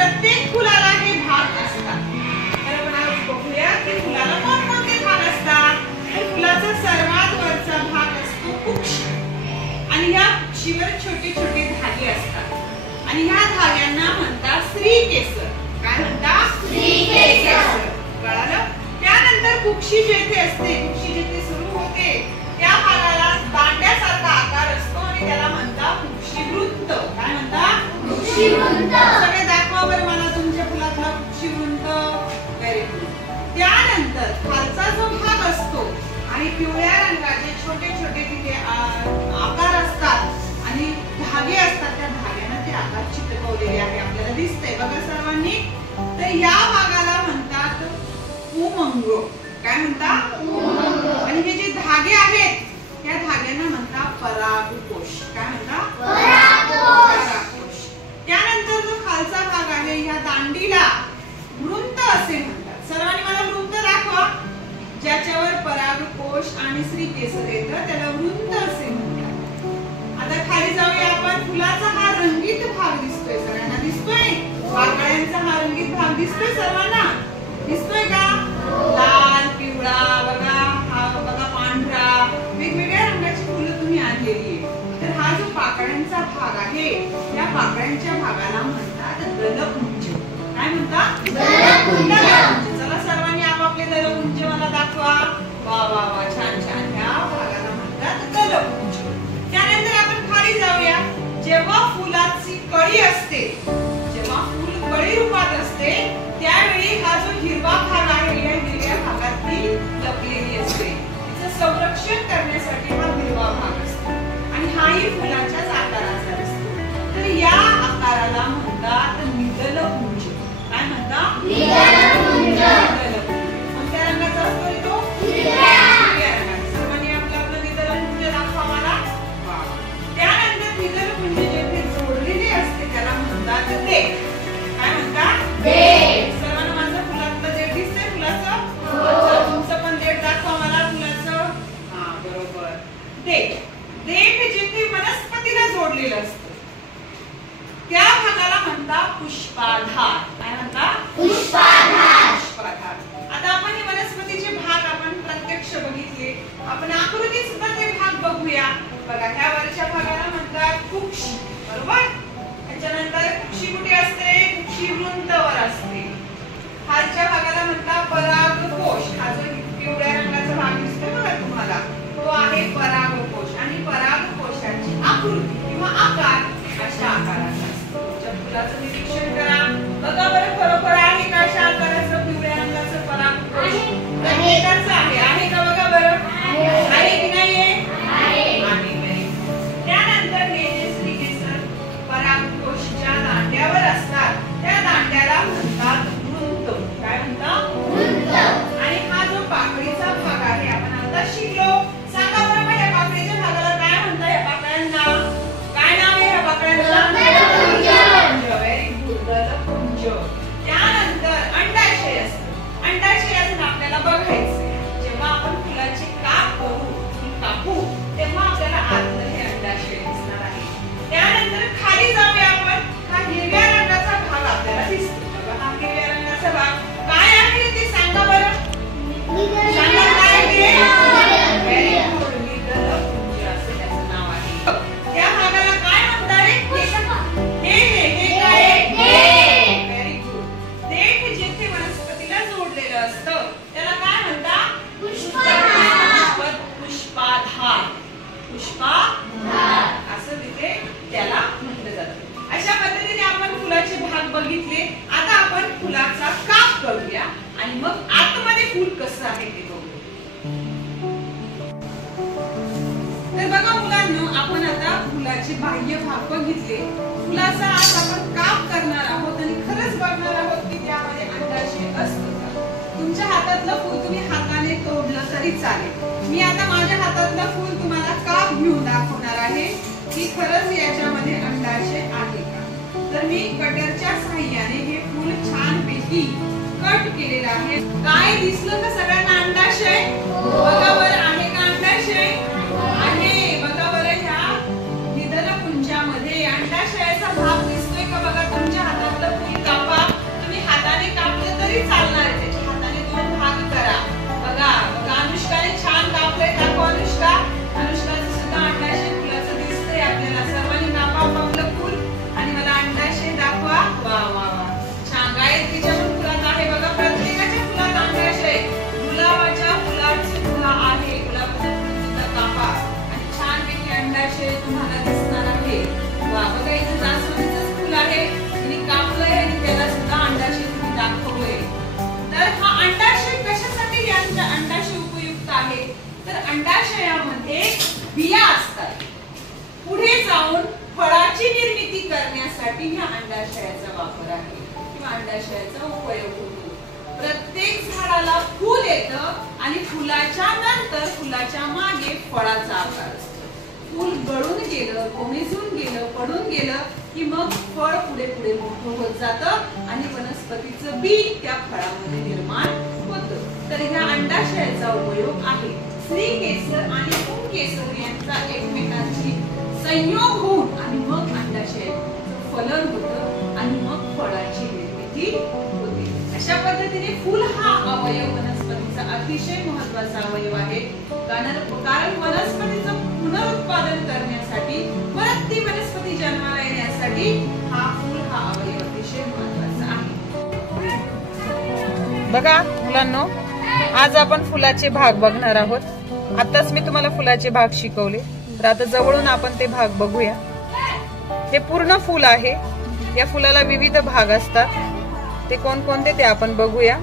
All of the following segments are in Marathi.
प्रत्येक फुलाला हे भाग असतात. तर आपण बघूया की फुलाला कोणकोणते भाग असतात. तर फुलाचा सर्वात वरचा भाग असतो कुक्ष आणि या कुक्षीवर छोटे छोटे धागे असतात आणि ह्या धाग्यांना म्हणतात श्रीकेसर. काय म्हणतात? श्रीकेसर. कळालं? त्यानंतर कुक्षी जेथे असते, कुक्षी जिथे सुरू होते त्या भागाला दांड्यासारखा आकार असतो आणि त्याला म्हणतात कुक्षीवृंत. काय म्हणतात? कुक्षीवृंत. सगळे दाखवा बरं मला तुमच्या फुलातला कुक्षीवृंत. Very good. त्यानंतर खालचा जो भाग असतो आणि पिवळ्या रंगाचे छोटे छोटे तिथे आकार असतात आणि धागे असतात, त्या धाग्यांना ते आकार चिटकवलेले आहे आपल्याला दिसतंय बघा सर्वांनी. तर या भागाला म्हणतात उमंग. काय म्हणतात? आणि हे जे धागे आहेत त्या धाग्यांना म्हणतात परागकोश. काय म्हणतात? परागकोश. त्यानंतर जो खालचा भाग आहे या दांडीला वृंत असे म्हणतात. सर्वांनी मला वृंत दाखवा. ज्याच्यावर परागकोश आणि श्रीकेसर येतं त्याला वृंत असे म्हणतात. आता खाली जाऊया आपण. फुलाचा हा रंगीत भाग दिसतोय, सगळ्यांना दिसतोय? पाकळ्यांचा हा रंगीत भाग दिसतोय सर्वांना? दिसतोय का? लाल, पिवळा, बघा हा बघा पांढरा, वेगवेगळ्या रंगाची फुलं तुम्ही आणलेली आहे. तर हा जो पाकळ्यांचा भाग आहे या पाकळ्यांच्या भागाला म्हणतात दलपुंज. काय म्हणतात? दलपुंज. चला सर्वांनी आपापले दलपुंज मला दाखवा. वा वा वा, छान छान. ह्या भागाला म्हणतात दलपुंज. त्यानंतर आपण खाली जाऊया. जेव्हा फुलाची कळी असते, जेव्हा फुल कळी रूपात असते त्यावेळी हा जो हिरवा भाग आहे या हिरव्या भागात ती लपलेली असते. तिचं संरक्षण करण्यासाठी हा हिरवा भाग असतो आणि हाही फुलाच्याच आकाराचा असतो. तर या आकाराला म्हणतात निदलपुंज. काय म्हणतात? निदलपुंज. कोणत्या रंगाचा असतो तो? हिरव्या रंगाचा. सर्वांनी आपलं आपलं निदलपुंज दाखवा मला. त्यानंतर निदलपुंज जेथे जोडलेले असते त्याला म्हणतात देठ. काय म्हणतात? देठ. सर्वांना माझं फुलातलं देठ दिसतंय? फुलाचं तुमचं पण देठ दाखवा मला फुलाचं. हा बरोबर. देठ. देठ जिथे वनस्पतीला जोडलेलं असतं त्या भागाला म्हणतात पुष्पाधार. काय म्हणतात? पुष्पाधार. पुष्पाधार. आता आपण हे वनस्पतीचे भाग आपण प्रत्यक्ष बघितले, आपण आकृती सुद्धा ते भाग बघूया. बघा ह्या वरच्या भागाला म्हणतात कुक्षी. बरोबर? त्याच्यानंतर कुक्षी कुठे असते? कुक्षीवृंतावर असते. खालच्या भागाला म्हणतात परागकोश. हा जो पिवळ्या रंगाचा भाग दिसतोय बघा तुम्हाला तो आहे परागकोश आणि परागकोशाची आकृती किंवा आकार अशा आकाराचा असतो. तुमच्या फुलाचं निरीक्षण करा. बघा बरं खरोखर आहे का अशा आकाराचं पिवळ्या रंगाचं परागकोश? प्रत्येकाचं आहे. आहे का बघा बरं? आहे की नाहीये? आहे. त्यानंतर हे जे श्रीकेसर परागकोश ज्या दांड्यावर असतात त्या दांड्याला म्हणतात वृंत. काय म्हणतात? वृंत. आणि हा जो पाकळीचा भाग आहे आपण आता शिकलो. सांगा बरं मग या पाकळीच्या भागाला काय म्हणतात? या पाकळ्यांना काय नाव आहे? या पाकळ्यांना दलपुंज. Very good. दलपुंज. त्यानंतर अंडाशय असतं. अंडाशयातून आपल्याला बघायचंय जेव्हा आपण फुलाची काप कापू तेव्हा आपल्याला आतलं हे अंडाशय दिसणार आहे. त्यानंतर खाली जाऊया आपण. हा हिरव्या रंगाचा भाग आपल्याला दिसतो. बघा हा हिरव्या रंगाचा भाग काय आहे ते सांगा बरं. सांगा काय आहे? Very good. निदलपुंज असं त्याचं नाव आहे. त्या भागाला काय म्हणतात रे? हे काय आहे? देठ. Very good. देठ जिथे वनस्पतीला जोडलेलं असतं त्याला काय म्हणतात? पुष्पाधार. पुष्पाधार. पुष्पाधार असं तिथे त्याला म्हटलं जातं. अशा पद्धतीने आपण फुलाचे भाग बघितले. आता आपण फुलाचा काप करूया आणि मग आतमध्ये फूल कसं आहे ते बघूया. तर बघा मुलांनो, आपण आता फुलाचे बाह्य भाग बघितले. फुलाचा आज आपण काप करणार आहोत आणि खरंच बघणार आहोत की त्यामध्ये अंडाशय असतं का. तुमच्या हातातलं फूल तुम्ही हाताने तोडलं तरी चालेल. मी आता माझ्या हातातलं फूल तुम्हाला काप घेऊन दाखवणार आहे की खरंच याच्यामध्ये अंडाशय आहे का. तर मी कटरच्या साहाय्याने हे फूल छान पैकी कट केलेलं आहे. काय दिसलं का सगळ्यांना अंडाशय? बघा बरं आहे का अंडाशय? आहे. बघा बरं ह्या निदलपुंजामध्ये अंडाशयाचा भाग दिसतोय का? बघा तुमच्या हातातलं फूल कापा. अंडाशयाचा उपयोग होतो. प्रत्येक झाडाला फूल येतं आणि फुलाच्या नंतर फुलाच्या मागे फळाचा आकार असतो. फूल गळून गेलं, कोमेजून गेलं, पडून गेलं की मग फळ पुढे पुढे मोठं होत जातं आणि वनस्पतीचं बी त्या फळामध्ये निर्माण होतं. तर ह्या अंडाशयाचा उपयोग आहे. स्त्री केसर आणि पुंकेसर यांचा एकमेकांशी संयोग होऊन आणि मग अंडाशयाचं फलन होतं आणि मग फळाची निर्मिती होते. अशा पद्धतीने फूल हा अवयव वनस्पतीचा अतिशय महत्त्वाचा अवयव आहे. कारण वनस्पतीचं पुनरुत्पादन करण्यासाठी परत ती वनस्पती जन्माला येण्यासाठी फूल हा अवयव अतिशय महत्त्वाचा आहे. बघा मुलांनो, आज आपण फुलाचे भाग बघणार आहोत. आताच मी तुम्हाला फुलाचे भाग शिकवले, तर आता जवळून आपण ते भाग बघूया. हे पूर्ण फुल आहे. या फुलाला विविध भाग असतात. ते कोणकोणते ते आपण बघूया.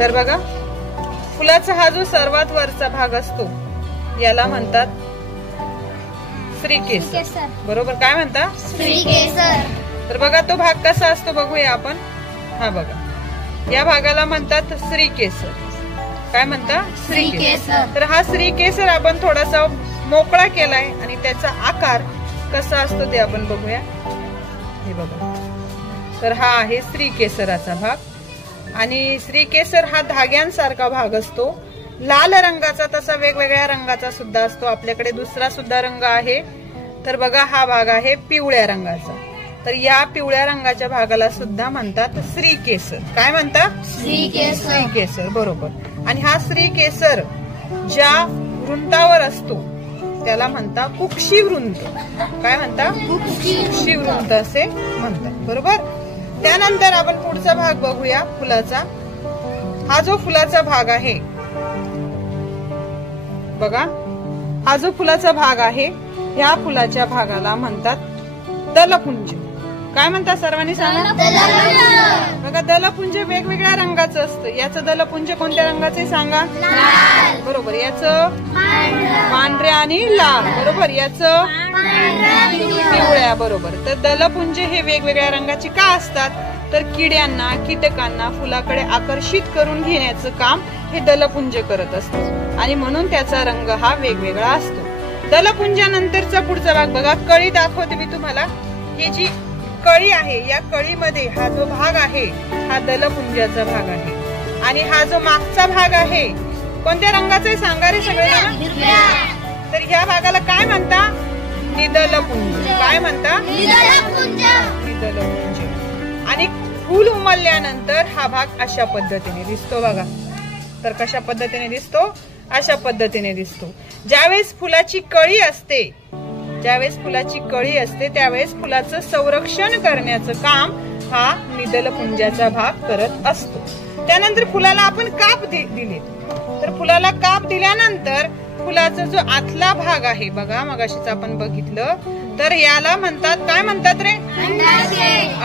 तर बघा, फुलाचा हा जो सर्वात वरचा भाग असतो याला म्हणतात स्त्रीकेसर. बरोबर, काय म्हणतात? स्त्रीकेसर. तर बघा तो भाग कसा असतो बघूया आपण. हा बघा, या भागाला म्हणतात स्त्रीकेसर. काय म्हणतात? स्त्रीकेसर. तर हा स्त्रीकेसर आपण थोडासा मोकळा केलाय आणि त्याचा आकार कसा असतो ते आपण बघूया. हे बघा, तर हा आहे स्त्रीकेसराचा भाग आणि स्त्रीकेसर हा धाग्यांसारखा भाग असतो. लाल रंगाचा, तसा वेगवेगळ्या रंगाचा सुद्धा असतो. आपल्याकडे दुसरा सुद्धा रंग आहे. तर बघा, हा भाग आहे पिवळ्या रंगाचा. तर या पिवळ्या रंगाच्या भागाला सुद्धा म्हणतात स्त्रीकेसर. काय म्हणतात? स्त्रीकेसर. स्त्रीकेसर, बरोबर. आणि हा स्त्रीकेसर ज्या वृंतावर असतो त्याला म्हणतात कुक्षिवृंत. काय म्हणतात? कुक्षिवृंत असे म्हणतात. बरोबर. त्यानंतर आपण पुढचा भाग बघूया फुलाचा. हा जो फुलाचा भाग आहे बघा, हा जो फुलाचा भाग आहे ह्या फुलाच्या भागाला म्हणतात दलपुंज. काय म्हणतात सर्वांनी सांगा? बघा, दलपुंज वेगवेगळ्या रंगाचं असतं. याचं दलपुंज कोणत्या रंगाचे सांगा? बरोबर. याचं पांढऱ्या आणि लाल. बरोबर. याचं पिवळ्या. बरोबर. तर दलपुंज हे वेगवेगळ्या रंगाचे का असतात? तर किड्यांना, कीटकांना फुलाकडे आकर्षित करून घेण्याचं काम हे दलपुंज करत असतं आणि म्हणून त्याचा रंग हा वेगवेगळा असतो. दलपुंजानंतरचा पुढचा भाग बघा, कळी दाखवते मी तुम्हाला. ही जी कळी आहे या कळीमध्ये हा जो भाग आहे हा दलपुंजाचा भाग आहे आणि हा जो मागचा भाग आहे कोणत्या रंगाचा आहे सांगा रे सगळ्यांना? तर ह्या भागाला काय म्हणता? निदलपुंज. काय म्हणता? निदलपुंज. आणि फूल उमलल्यानंतर हा भाग अशा पद्धतीने दिसतो बघा. तर कशा पद्धतीने दिसतो? अशा पद्धतीने दिसतो. ज्यावेळेस फुलाची कळी असते त्यावेळेस फुलाचं संरक्षण करण्याचं काम हा निदलपुंजाचा भाग करत असतो. त्यानंतर फुलाला आपण काप दिले. तर फुलाला काप दिल्यानंतर फुलाचा जो आतला भाग आहे बघा, मगाशीच आपण बघितलं, तर याला म्हणतात, काय म्हणतात रे?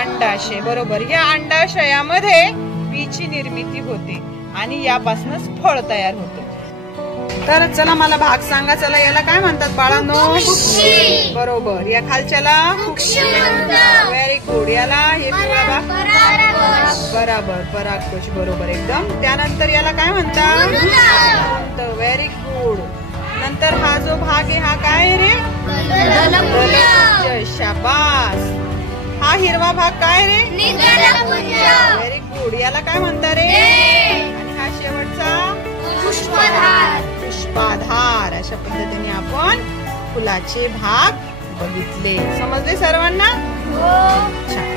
अंडाशय. बरोबर. या अंडाशयामध्ये बीची निर्मिती होते आणि यापासूनच फळ तयार होतं. तर चला मला भाग सांगा. चला, याला काय म्हणतात बाळांनो? बरोबर. या खालच्याला व्हेरी गुड. याला हे पिवळा भाग बरोबर, परागकोश. बरोबर, एकदम. त्यानंतर याला काय म्हणतात? Very good. नंतर हा जो भाग आहे हा काय रे? दलपुंज. शाबास. हा हिरवा भाग काय रे? Very good. याला काय म्हणतात रे? आणि हा शेवटचा पुष्पाधार. अशा पद्धतीने आपण फुलाचे भाग बघितले. समजले सर्वांना? छान.